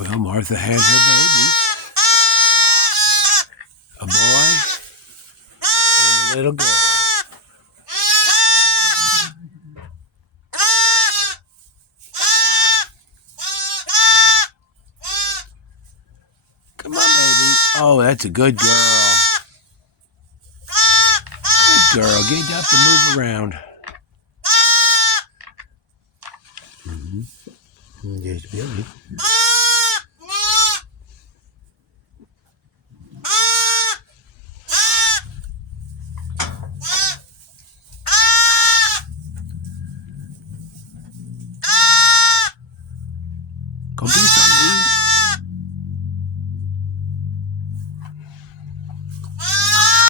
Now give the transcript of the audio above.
Well, Martha had her baby, a boy and a little girl. Come on, baby. Oh, that's a good girl. Good girl. Get up and move around. Mm-hmm. There's Billy.